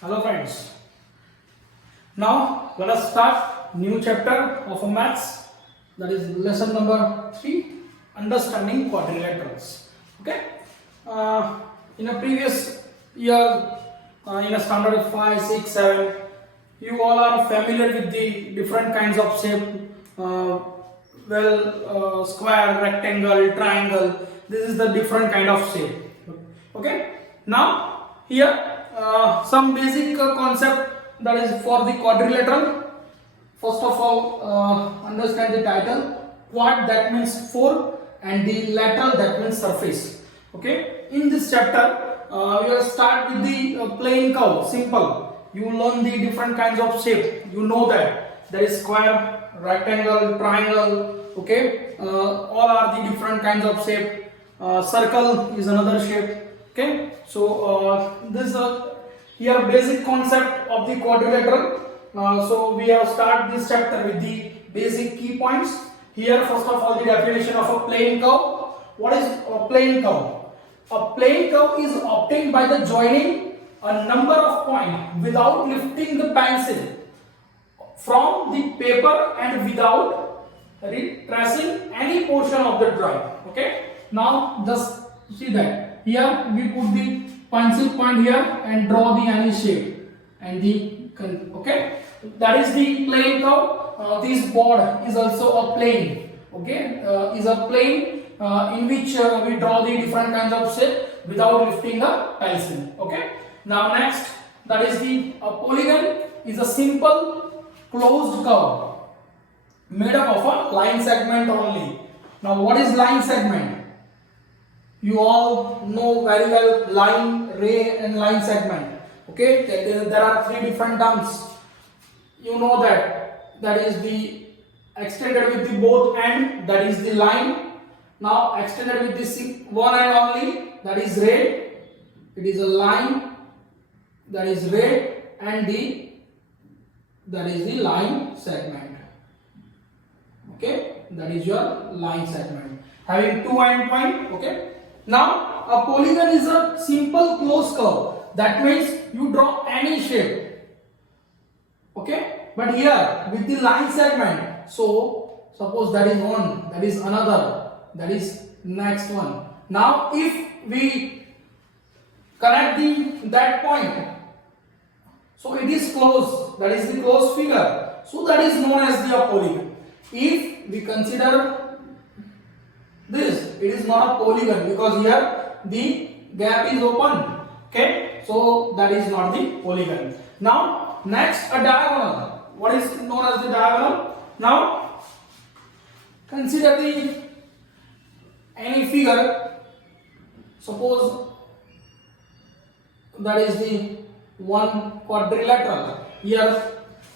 Hello friends. Now let us start new chapter of a maths, that is lesson number 3, understanding quadrilaterals. Okay. In a previous year, in a standard 5, 6, 7, you all are familiar with the different kinds of shape. Square, rectangle, triangle. This is the different kind of shape. Okay. Now here some basic concept, that is for the quadrilateral. First of all, understand the title. Quad, that means 4, and the lateral, that means surface. Okay. In this chapter, we will start with the plane curve. Simple. You learn the different kinds of shape. You know that there is square, rectangle, triangle. Okay. All are the different kinds of shape. Circle is another shape. Okay. So this here basic concept of the quadrilateral. So we have start this chapter with the basic key points. Here first of all, the definition of a plane curve. What is a plane curve? A plane curve is obtained by the joining a number of points without lifting the pencil from the paper and without retracing any portion of the drawing. Okay. Now just see that here we put the pencil point here and draw the any shape and the okay, that is the plane curve. This board is also a plane. Okay, is a plane in which we draw the different kinds of shape without lifting the pencil. Okay. Now next, that is the polygon is a simple closed curve made up of a line segment only. Now what is line segment? You all know very well line, ray and line segment. Okay, there are 3 different terms. You know that is the extended with the both end, that is the line. Now extended with the one end only, that is ray. It is a line, that is ray, and that is the line segment. Okay, that is your line segment having 2 end point. Okay. Now a polygon is a simple closed curve. That means you draw any shape. Okay. But here with the line segment, so suppose that is one, that is another, that is next one. Now if we connect that point, so it is closed, that is the closed figure. So that is known as the polygon. If we consider this, it is not a polygon because here the gap is open. Okay, so that is not the polygon. Now next, a diagonal. What is known as the diagonal? Now consider any figure. Suppose that is the one quadrilateral. Here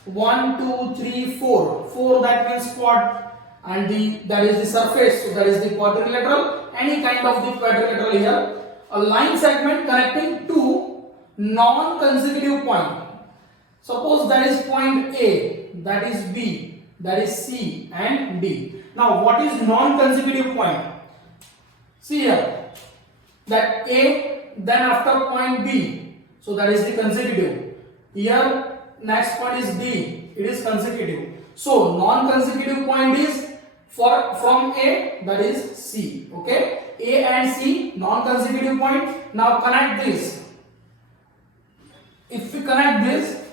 1, 2, 3, 4. 4, that means quad, and that is the surface, so that is the quadrilateral. Any kind of the quadrilateral here. A line segment connecting two non-consecutive points. Suppose that is point A, that is B, that is C and D. Now what is non-consecutive point? See here, that A, then after point B, so that is the consecutive. Here next point is D, it is consecutive. So non-consecutive point is from A, that is C. Okay, A and C non-consecutive point. Now connect this. If we connect this,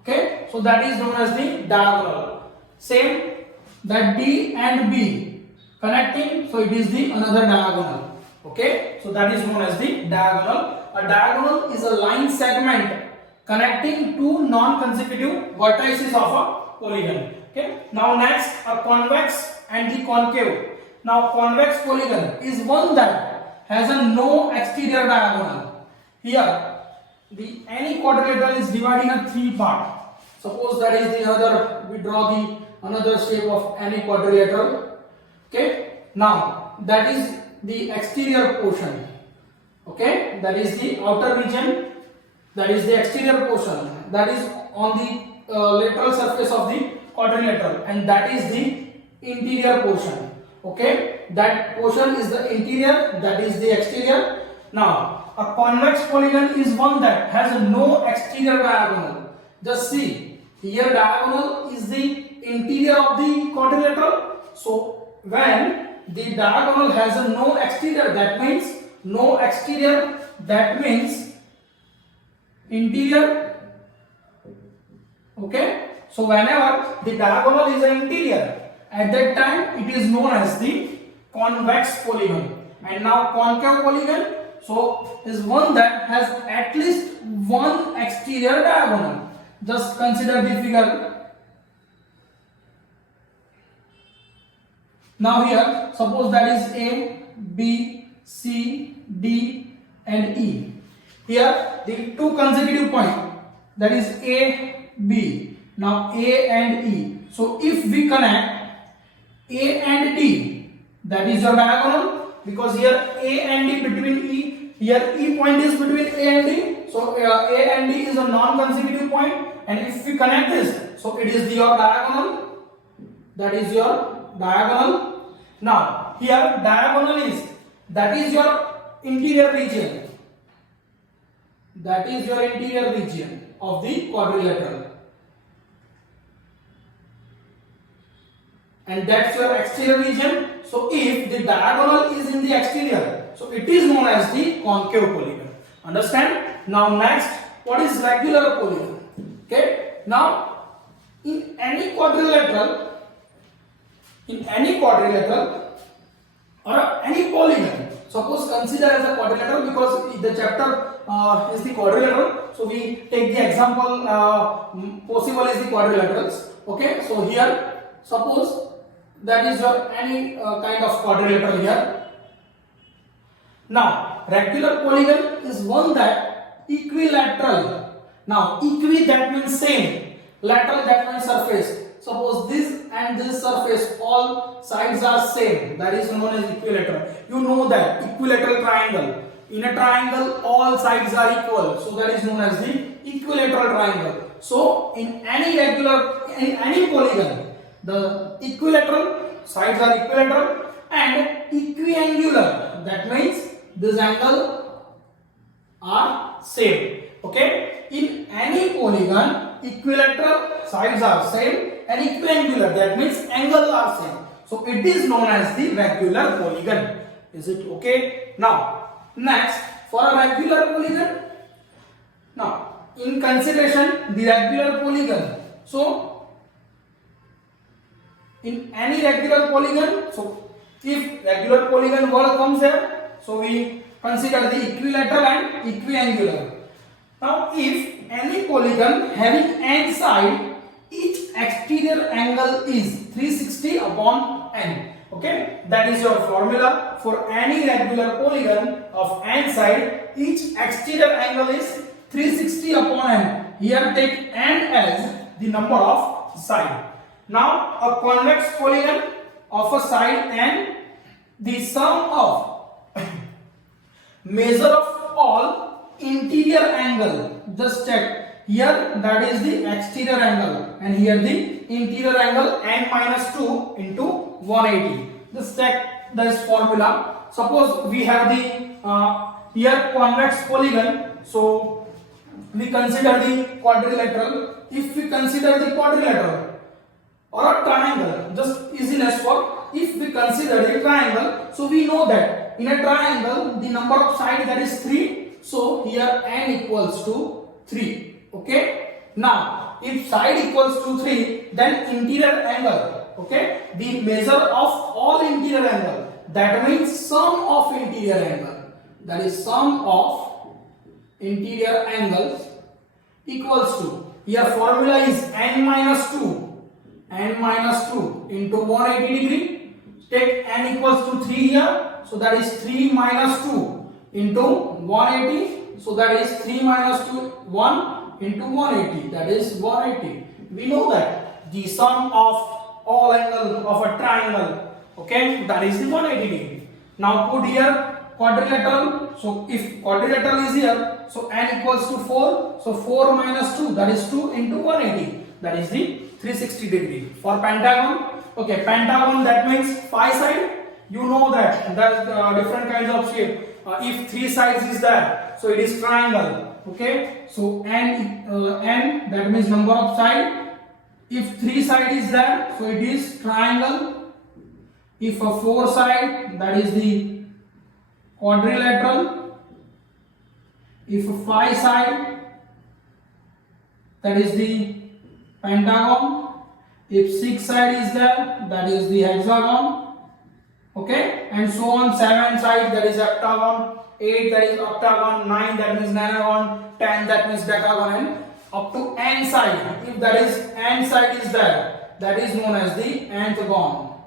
okay, so that is known as the diagonal. Same, that D and B connecting, so it is the another diagonal. Okay, so that is known as the diagonal. A diagonal is a line segment connecting two non-consecutive vertices of a polygon. Okay. Now next, a convex and the concave. Now convex polygon is one that has a no exterior diagonal. Here the any quadrilateral is divided in 3 parts. Suppose that is the other, we draw the another shape of any quadrilateral. Okay. Now that is the exterior portion. Okay, that is the outer region, that is the exterior portion, that is on the lateral surface of the quadrilateral, and that is the interior portion. Okay, that portion is the interior, that is the exterior. Now a convex polygon is one that has no exterior diagonal. Just see, here diagonal is the interior of the quadrilateral. So when the diagonal has a no exterior, that means no exterior, that means interior. Okay, so whenever the diagonal is an interior, at that time it is known as the convex polygon. And now concave polygon, so is one that has at least one exterior diagonal. Just consider the figure. Now here, suppose that is A, B, C, D and E. Here the two consecutive points, that is A, B. Now A and E. So if we connect A and D, that is your diagonal, because here A and D between E, here E point is between A and D. So A and D is a non-consecutive point, and if we connect this, so it is your diagonal. That is your diagonal. Now here diagonal is, that is your interior region. That is your interior region of the quadrilateral. And that's your exterior region. So if the diagonal is in the exterior, so it is known as the concave polygon. Understand? Now next, what is regular polygon? Okay. Now in any quadrilateral or any polygon, suppose consider as a quadrilateral, because the chapter is the quadrilateral, so we take the example possible is the quadrilaterals. Okay, so here suppose that is your any kind of quadrilateral here. Now regular polygon is one that equilateral. Now equi, that means same, lateral, that means surface. Suppose this and this surface, all sides are same, that is known as equilateral. You know that equilateral triangle, in a triangle all sides are equal, so that is known as the equilateral triangle. So in any polygon, the equilateral sides are equilateral and equiangular, that means this angle are same. Okay, in any polygon equilateral sides are same and equiangular, that means angles are same, so it is known as the regular polygon. Is it okay? Now next, for a regular polygon, now in consideration the regular polygon, so in any regular polygon, so if regular polygon word comes here, so we consider the equilateral and equiangular. Now if any polygon having n side, each exterior angle is 360 upon n. Okay, that is your formula for any regular polygon of n side, each exterior angle is 360 upon n. Here take n as the number of side. Now a convex polygon of a side n, the sum of measure of all interior angle, just check. Here that is the exterior angle and here the interior angle, n minus 2 into 180. Just check this formula. Suppose we have the here convex polygon, so we consider the quadrilateral. If we consider the quadrilateral or a triangle, just easiness for, if we consider the triangle, so we know that in a triangle the number of sides, that is 3, so here n equals to 3. Okay, now if side equals to 3, then interior angle, okay, the measure of all interior angle, that means sum of interior angle, that is sum of interior angles equals to, here formula is n minus 2 into 180 degree. Take n equals to 3 here, so that is 3 minus 2 into 180, so that is 3 minus 2, 1 into 180, that is 180. We know that the sum of all angles of a triangle, okay, that is the 180 degree. Now put here quadrilateral, so if quadrilateral is here, so n equals to 4, so 4 minus 2, that is 2 into 180, that is the 360 degree. For pentagon, okay, pentagon, that means 5 side. You know that there's different kinds of shape. if three sides is there, so it is triangle. Okay, so n that means number of side. If three side is there, so it is triangle. If a four side, that is the quadrilateral. If a five side, that is the pentagon. If six side is there, that is the hexagon. Okay, and so on. Seven side, that is octagon. 8, that is octagon. 9, that means nonagon. 10, that means decagon, and up to n side. If that is n side is there, that is known as the nth-gon.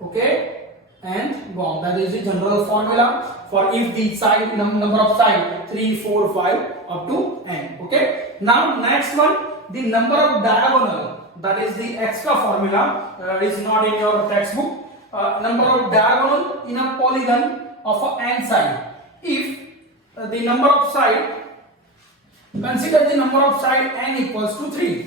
Okay, nth-gon. That is the general formula for if the side number of side 3, 4, 5 up to n. Okay. Now next one, the number of diagonal. That is the extra formula. Is not in your textbook. Number of diagonal in a polygon of a n side. If the number of side, consider the number of side n equals to 3.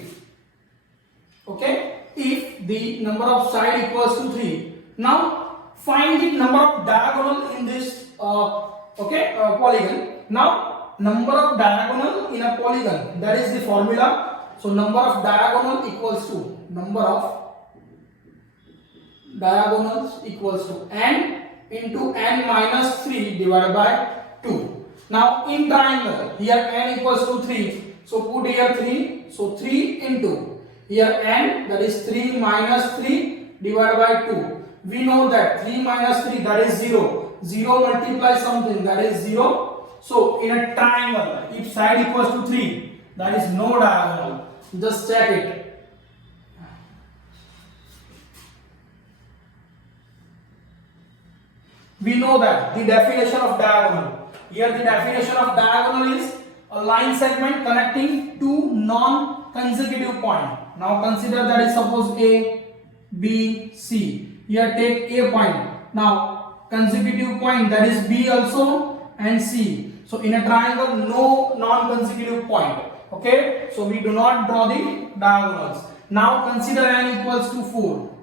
Okay, if the number of side equals to 3, now find the number of diagonal in this polygon. Now number of diagonal in a polygon, that is the formula. So number of diagonal equals to number of diagonals equals to n into n minus 3 divided by 2. Now in triangle, here n equals to 3, so put here 3, so 3 into here n, that is 3 minus 3 divided by 2. We know that 3 minus 3, that is 0. 0 multiply something, that is 0. So in a triangle, if side equals to 3, that is no diagonal. Just check it. We know that the definition of diagonal. Here the definition of diagonal is a line segment connecting two non-consecutive points. Now consider that is suppose A, B, C. Here take A point. Now consecutive point, that is B also and C. So in a triangle, no non-consecutive point. Okay, so we do not draw the diagonals. Now consider n equals to 4.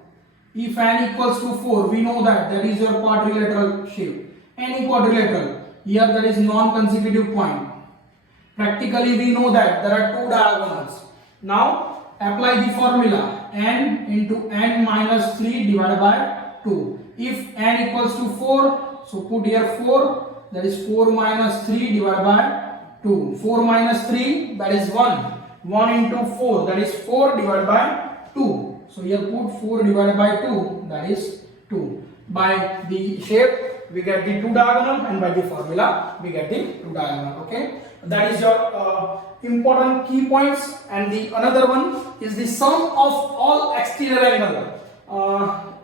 If n equals to 4, we know that that is your quadrilateral shape. Any quadrilateral, here there is non-consecutive point. Practically we know that there are two diagonals. Now apply the formula n into n minus 3 divided by 2. If n equals to 4, so put here 4, that is 4 minus 3 divided by 2. 4 minus 3, that is 1. 1 into 4, that is 4 divided by 2. So here put 4 divided by 2, that is 2. By the shape, we get the two diagonal, and by the formula, we get the two diagonal. Okay, that is your important key points. And the another one is the sum of all exterior angle.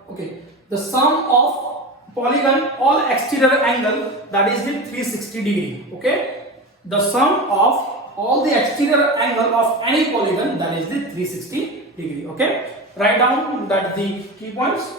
Okay, the sum of polygon all exterior angle, that is the 360 degree. Okay, the sum of all the exterior angle of any polygon, that is the 360 degree. Okay, write down that the key points.